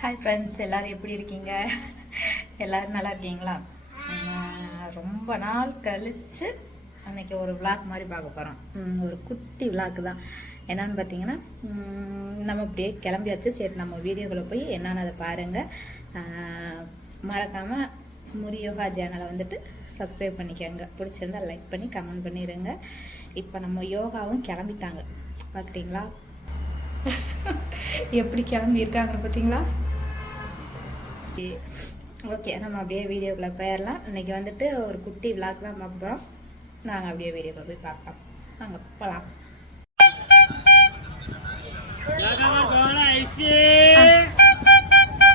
Hi friends, எல்லோரும் எப்படி இருக்கீங்க? எல்லோரும் நல்லா இருக்கீங்களா? ரொம்ப நாள் கழித்து அன்றைக்கி ஒரு விளாக் மாதிரி பார்க்க போகிறோம். ஒரு குட்டி விளாக் தான். என்னன்னு பார்த்தீங்கன்னா, நம்ம அப்படியே கிளம்பியாச்சு. சரி, நம்ம வீடியோக்குள்ளே போய் என்னென்னு அதை பாருங்கள். மறக்காமல் முரி யோகா சேனலை வந்துட்டு சப்ஸ்கிரைப் பண்ணிக்கோங்க. பிடிச்சிருந்தா லைக் பண்ணி கமெண்ட் பண்ணிடுங்க. இப்போ நம்ம யோகாவும் கிளம்பிட்டாங்க, பார்க்குறீங்களா? எப்படி கிளம்பி இருக்காங்கன்னு பார்த்தீங்களா? ஓகே, நம்ம அப்படியே வீடியோக்குள்ளே போயிடலாம். இன்றைக்கி வந்துட்டு ஒரு குட்டி விளாக் தான் பார்க்க போகிறோம். நாங்கள் அப்படியே வீடியோக்குள்ளே போய் பார்க்கலாம். நாங்கள் போகலாம்.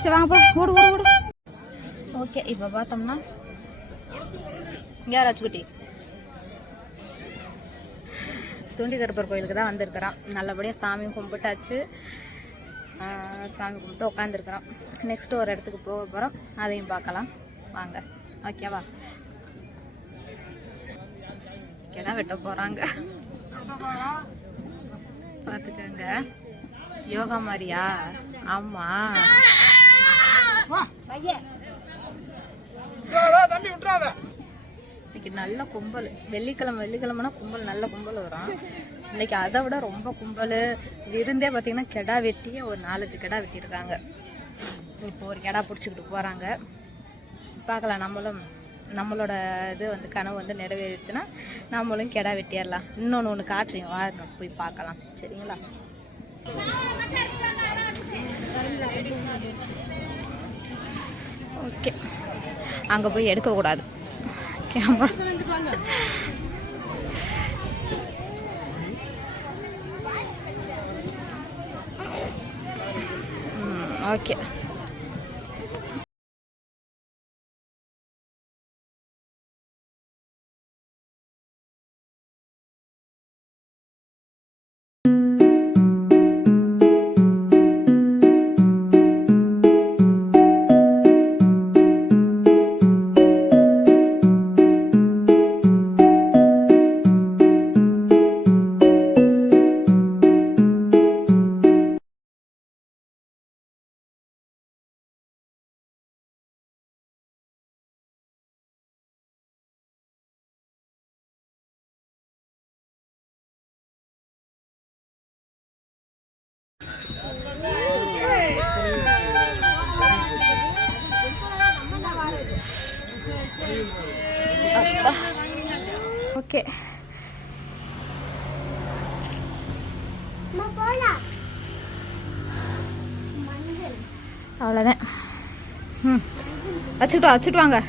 சரி, வாங்க போகலாம். ஓடு ஓடு ஓடு. ஓகே, இப்போ பார்த்தோம்னா யாராச்சும் குட்டி தூண்டி கருப்பர் கோயிலுக்கு தான் வந்திருக்கிறோம். நல்லபடியாக சாமி கும்பிட்டாச்சு. சாமி கும்பிட்டு உட்காந்துருக்குறோம். நெக்ஸ்ட்டு ஒரு இடத்துக்கு போக போகிறோம், அதையும் பார்க்கலாம் வாங்க. ஓகேவா? கிடா வெட்ட போகிறாங்க, பார்த்துக்கோங்க. யோகா மாதிரியா? ஆமாம். இன்னைக்கு நல்ல கும்பல். வெள்ளிக்கிழமைனா கும்பல், நல்ல கும்பல் வரும். இன்னைக்கு அதை விட ரொம்ப கும்பல். விருந்தே பார்த்தீங்கன்னா கெடா வெட்டியே ஒரு 4-5 கெடா வெட்டியிருக்காங்க. இப்போ ஒரு கெடா பிடிச்சிக்கிட்டு போகிறாங்க. பார்க்கலாம், நம்மளோட இது வந்து கனவு வந்து நிறைவேறிடுச்சுன்னா நம்மளும் கெடா வெட்டிடலாம். ஒன்று காட்டுறீங்க, வாருங்க போய் பார்க்கலாம். சரிங்களா? ஓகே, அங்கே போய் எடுக்கக்கூடாது கேமரா. Okay, okay. அவ்வளோதான். வச்சுட்டு வாங்க.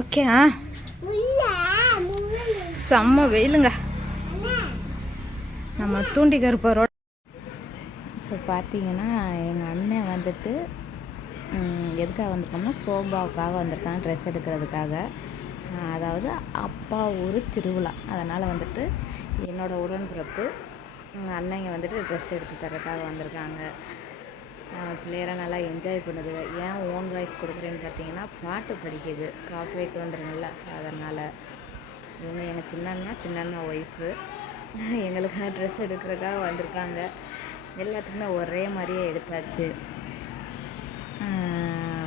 ஓகே. செம்ம வெயிலுங்க. நம்ம தூண்டி கருப்பரோட இப்போ பார்த்தீங்கன்னா எங்கள் அண்ணன் வந்துட்டு எதுக்காக வந்திருக்கோம்னா சோபாவுக்காக வந்திருக்காங்க, ட்ரெஸ் எடுக்கிறதுக்காக. அதாவது அப்பா ஊர் திருவிழா, அதனால் வந்துட்டு என்னோடய உடன்பிறப்பு அண்ணங்க வந்துட்டு ட்ரெஸ் எடுத்து தரதுக்காக வந்திருக்காங்க. பிள்ளையராக நல்லா என்ஜாய் பண்ணுது. ஏன் ஓன் வாய்ஸ் கொடுக்குறேன்னு பார்த்தீங்கன்னா, பாட்டு படிக்குது, காப்பரேட் வந்துருங்கள்ல, அதனால். இவங்க எங்கள் சின்னண்ணா ஒய்ஃபு எங்களுக்காக ட்ரெஸ் எடுக்கிறதுக்காக வந்திருக்காங்க. எல்லாத்துக்குமே ஒரே மாதிரியே எடுத்தாச்சு.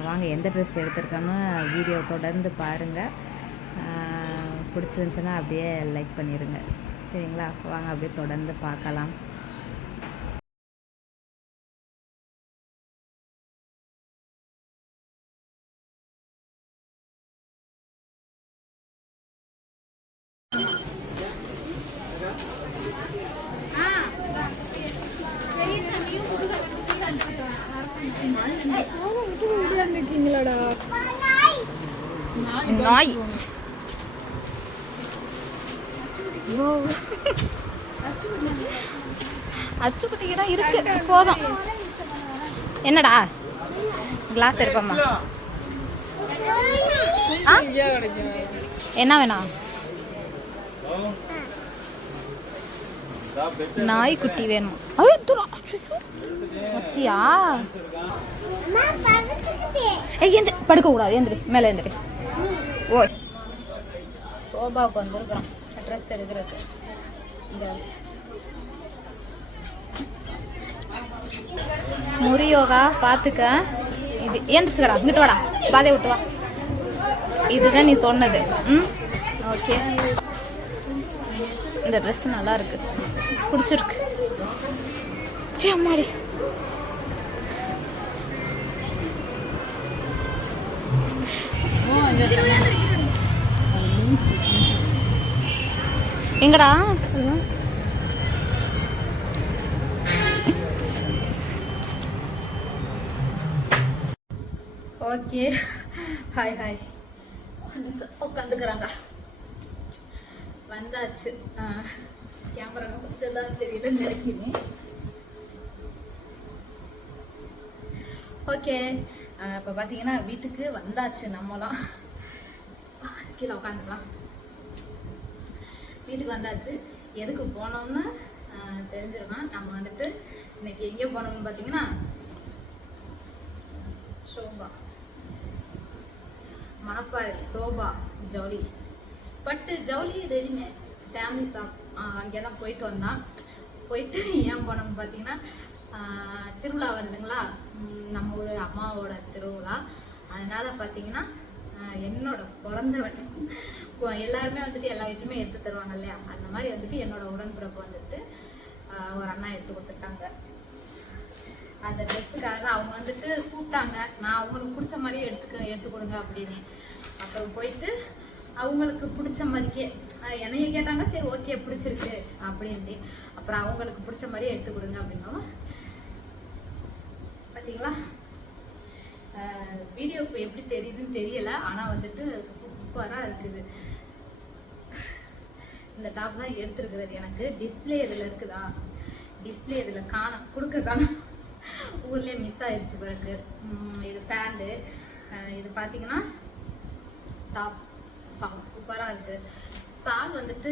வாங்க, எந்த ட்ரெஸ் எடுத்திருக்கான்னு வீடியோ தொடர்ந்து பாருங்கள். பிடிச்சிருந்துச்சுன்னா அப்படியே லைக் பண்ணிடுங்க. சரிங்களா? வாங்க அப்படியே தொடர்ந்து பார்க்கலாம். நாய் அச்சுக்குட்டிக்கிட்ட இருக்கு, போதும். என்னடா கிளாஸ் எடுப்போம்மா? என்ன வேணும்? நாய்க்குட்டி வேணும். பத்தியா? படுக்க கூடாது, எந்திரி, மேலே எந்திரி. ஓ, சோபாவுக்கு வந்துருக்குறோம் ட்ரெஸ் எடுக்கிறதுக்கு. இந்த முறி யோகா பார்த்துக்க. இது ஏந்திரிச்சுக்கடா, இங்கிட்டு வாடா, பாதையை விட்டு வா. இதுதான் நீ சொன்னது. ஓகே. இந்த ட்ரெஸ் நல்லா இருக்கு, பிடிச்சிருக்கு. அம்மாடி, எங்கடா? Okay, hi hi. உட்காந்துக்கிறாங்க. வந்தாச்சு. கேமரா கொஞ்சம் தான் தெரியலன்னு நினைக்கிறேன். ஓகே, இப்போ பார்த்தீங்கன்னா வீட்டுக்கு வந்தாச்சு. நம்மளாம் கீழே உட்காந்துக்கலாம். வீட்டுக்கு வந்தாச்சு. எதுக்கு போனோம்னு தெரிஞ்சிருக்கான். நம்ம வந்துட்டு இன்னைக்கு எங்கே போனோம்னு பார்த்தீங்கன்னா சோபா, மணப்பாறை சோபா ஜவுளி, பட்டு ஜவுளி ரெடிமேட்ஸ் ஃபேமிலி ஷாப். அங்கே தான் போயிட்டு வந்தான். போயிட்டு ஏன் போனோம்னு பார்த்தீங்கன்னா திருவிழா வருதுங்களா, நம்ம ஊர் அம்மாவோட திருவிழா. அதனால பார்த்தீங்கன்னா என்னோட பிறந்தவன் எல்லாருமே வந்துட்டு எல்லா வீட்டுமே எடுத்து தருவாங்க இல்லையா, அந்த மாதிரி வந்துட்டு என்னோட உடன்பிறப்பு வந்துட்டு ஒரு அண்ணா எடுத்து கொடுத்துட்டாங்க. அந்த ட்ரெஸ்ஸுக்காக அவங்க வந்துட்டு கூப்பிட்டாங்க. நான் அவங்களுக்கு பிடிச்ச மாதிரியே எடுத்து கொடுங்க அப்படின்னு. அப்புறம் போயிட்டு அவங்களுக்கு பிடிச்ச மாதிரிக்கே என்னைய கேட்டாங்க. சரி ஓகே பிடிச்சிருக்கு அப்படின்ட்டு அப்புறம் அவங்களுக்கு பிடிச்ச மாதிரியே எடுத்து கொடுங்க அப்படின்னும். பார்த்தீங்களா, வீடியோக்கு எப்படி தெரியுதுன்னு தெரியல, ஆனால் வந்துட்டு சூப்பராக இருக்குது. இந்த டாப் தான் எடுத்துருக்கிறது. எனக்கு டிஸ்பிளே இதில் இருக்குதா, டிஸ்பிளே இதில் காணும் ஊர்லேயே மிஸ் ஆயிடுச்சு பிறகு. இது பேண்டு. இது பார்த்தீங்கன்னா டாப் சூப்பராக இருக்குது. சால் வந்துட்டு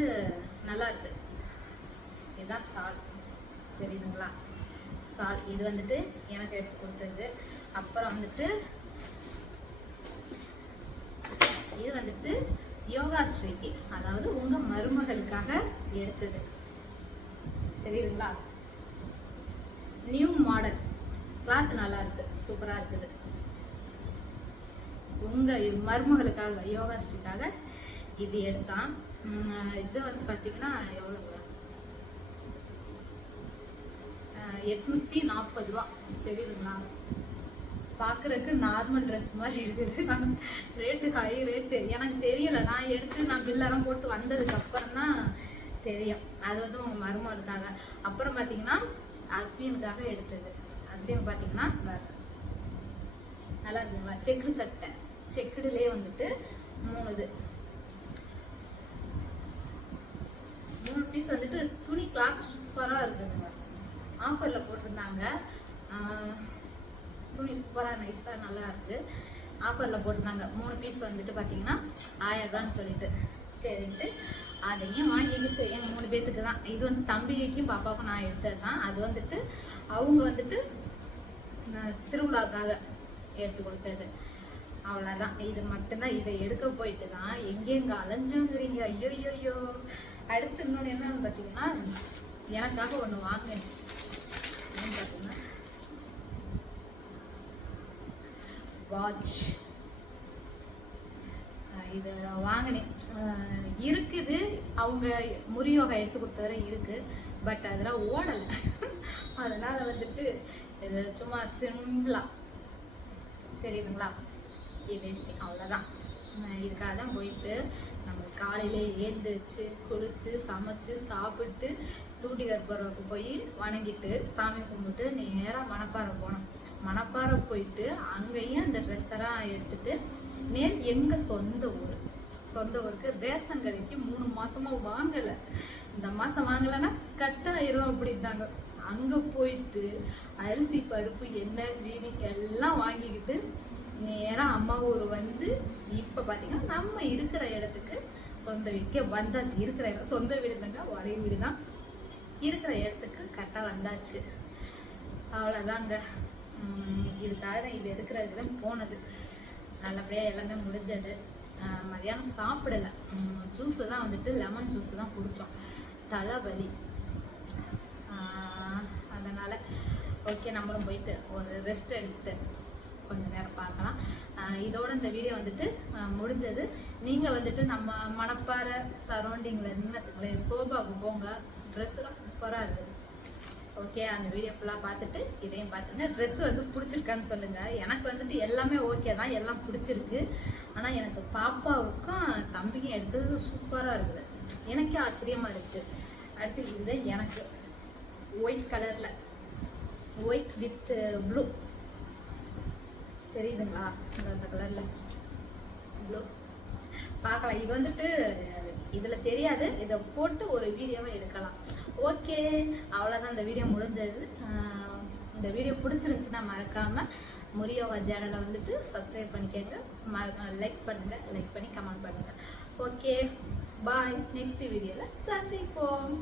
நல்லா இருக்கு. இதுதான் சால், தெரியுதுங்களா? சால் இது வந்துட்டு எனக்கு எடுத்து கொடுத்தது. அப்புறம் வந்துட்டு இது வந்துட்டு யோகா ஸ்ரீக்கு, அதாவது உங்க மருமகளுக்காக எடுத்தது. தெரியுதுங்களா? நியூ மாடல் கிளாத் நல்லா இருக்கு, சூப்பரா இருக்குது. உங்க மருமகளுக்காக யோகா ஸ்ரீக்காக இது எடுத்தான். இது வந்து பாத்தீங்கன்னா எவ்வளவு, 840 ரூபா. தெரியுதுங்களா? பார்க்குறதுக்கு நார்மல் ட்ரெஸ் மாதிரி இருக்குது. Rate high rate. எனக்கு தெரியல, நான் எடுத்து நான் பில்லெல்லாம் போட்டு வந்ததுக்கு அப்புறம் தான் தெரியும். அது வந்து உங்கள் மருமகளுக்காக. அப்புறம் பார்த்தீங்கன்னா அஸ்வினுக்காக எடுத்தது. அஸ்வின் பார்த்தீங்கன்னா நல்லா இருக்குங்களா? செக்குடு சட்டை, செக்குடுலேயே வந்துட்டு 3 பீஸ் வந்துட்டு துணி கிளாத் சூப்பராக இருக்குதுங்க. ஆஃபரில் போட்டிருந்தாங்க. துணி சூப்பராக நைஸாக நல்லா இருக்குது. ஆஃபரில் போட்டிருந்தாங்க. 3 பீஸ் வந்துட்டு பார்த்தீங்கன்னா 1000 ரூபான்னு சொல்லிட்டு சரின்ட்டு அதையும் வாங்கிக்கிட்டு எங்கள் 3 பேத்துக்கு தான். இது வந்து தம்பிக்கும் பாப்பாவுக்கும் நான் எடுத்தது தான். அது வந்துட்டு அவங்க வந்துட்டு திருவிழாக்காக எடுத்து கொடுத்தது. அவ்வளோதான். இது மட்டும்தான். இதை எடுக்க போயிட்டு தான் எங்கெங்க அலைஞ்சுங்கிறீங்க. ஐயோ. அடுத்து இன்னொன்று என்னன்னு பார்த்தீங்கன்னா எனக்காக ஒன்று வாங்கினேன். என்னன்னு பார்த்தீங்கன்னா வாட்ச். இது வாங்கினேன். இருக்குது, அவங்க முறியோகா எடுத்து கொடுத்ததுல இருக்கு. பட் அதெல்லாம் ஓடலை. அதனால வந்துட்டு இது சும்மா சிம்பிளா, தெரியுதுங்களா? இது அவ்வளோதான். இதுக்காக தான் போயிட்டு நம்ம காலையிலே ஏந்திரிச்சு குளிச்சு சமைச்சு சாப்பிட்டு தூட்டி கற்பூரவுக்கு போய் வணங்கிட்டு சாமி கும்பிட்டு நேராக மணப்பாறை போனோம். மணப்பாறை போயிட்டு அங்கேயும் அந்த ட்ரெஸ்ஸெல்லாம் எடுத்துட்டு நேர் எங்கள் சொந்த ஊருக்கு ரேஷன் கடைக்கு 3 மாசமா வாங்கலை. இந்த மாதம் வாங்கலைன்னா கட்டாயிரும் அப்படின்னாங்க. அங்கே போயிட்டு அரிசி பருப்பு எண்ணெய் ஜீனி எல்லாம் வாங்கிக்கிட்டு நேராக அம்மா ஊர் வந்து இப்போ பார்த்தீங்கன்னா நம்ம இருக்கிற இடத்துக்கு சொந்த வீட்டுக்கே வந்தாச்சு. இருக்கிற இடம் சொந்த வீடு இல்லைங்க, ஒரே வீடு தான். இருக்கிற இடத்துக்கு கரெக்டாக வந்தாச்சு. அவ்வளோதாங்க. இதுக்காக தான் இது எடுக்கிறதுக்கு தான் போனது. நல்லபடியாக எல்லாமே முடிஞ்சது. மதியானம் சாப்பிடலை. ஜூஸு தான் வந்துட்டு லெமன் ஜூஸு தான் குடித்தோம். தலைவலி அதனால் ஓகே, நம்மளும் போயிட்டு ஒரு ரெஸ்ட் எடுத்துட்டு கொஞ்ச நேரம் பார்க்கலாம். இதோட இந்த வீடியோ வந்துட்டு முடிஞ்சது. நீங்கள் வந்துட்டு நம்ம மணப்பாறை சரௌண்டிங்கில் இருந்து வச்சுக்கலேன் சோபாவுக்கு போங்க, ட்ரெஸ்ஸெல்லாம் சூப்பராக இருக்குது. ஓகே, அந்த வீடியோ ஃபுல்லாக பார்த்துட்டு இதையும் பார்த்துட்டு ட்ரெஸ் வந்து பிடிச்சிருக்கான்னு சொல்லுங்கள். எனக்கு வந்துட்டு எல்லாமே ஓகே தான், எல்லாம் பிடிச்சிருக்கு. ஆனால் எனக்கு பாப்பாவுக்கும் தம்பிக்கும் எடுத்தது சூப்பராக இருக்குது. எனக்கே ஆச்சரியமாக இருந்துச்சு. அடுத்து இதுதான் எனக்கு ஒயிட் கலரில், ஒயிட் வித் ப்ளூ தெரியுதுங்களா, அந்த கலரில் ப்ளூ பார்க்கலாம். இது வந்துட்டு இதில் தெரியாது, இதை போட்டு ஒரு வீடியோவை எடுக்கலாம். ஓகே, அவ்வளோதான், இந்த வீடியோ முடிஞ்சது. இந்த வீடியோ பிடிச்சிருந்துச்சுன்னா மறக்காமல் முரியோகா சேனலை வந்துட்டு சப்ஸ்கிரைப் பண்ணிக்கோங்க, லைக் பண்ணுங்கள், லைக் பண்ணி கமெண்ட் பண்ணுங்கள். ஓகே, பாய், நெக்ஸ்ட் வீடியோவில் சந்திப்போம்.